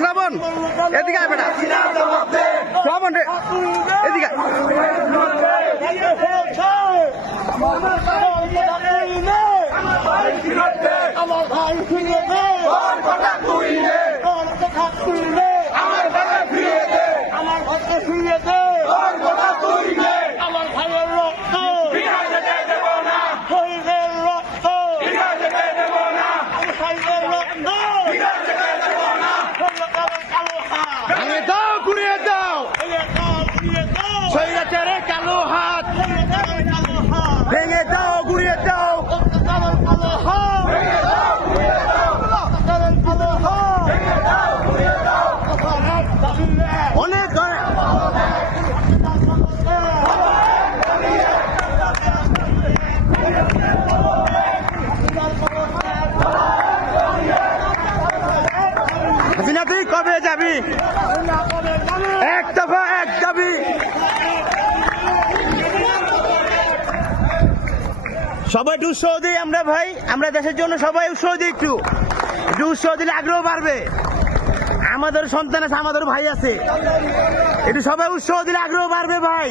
শ্রাবণ এদিকে আয় বেটা, শ্রাবণ রে এদিকে আমার ভাই ফিরে দে, আমার ভাইকে ফিরে দে, আমার ভাইয়ের রক্ত শহীদের রক্ত, শহীদের রক্ত ভেঙে দাও, ঘুরিয়ে দাও স্বৈরাচারের কালো হাত, ভেঙে দাও, ঘুরিয়ে দাও অনেক হাসিনা তুই কবে যাবি? এক দফা এক দাবি। সবাই একটু উৎসাহ দিই আমরা ভাই, আমরা দেশের জন্য সবাই উৎসাহ দিই, একটু উৎসাহ দিলে আগ্রহ বাড়বে। আমাদের সন্তান আছে, আমাদের ভাই আছে, একটু সবাই উৎসাহ দিলে আগ্রহ বাড়বে ভাই।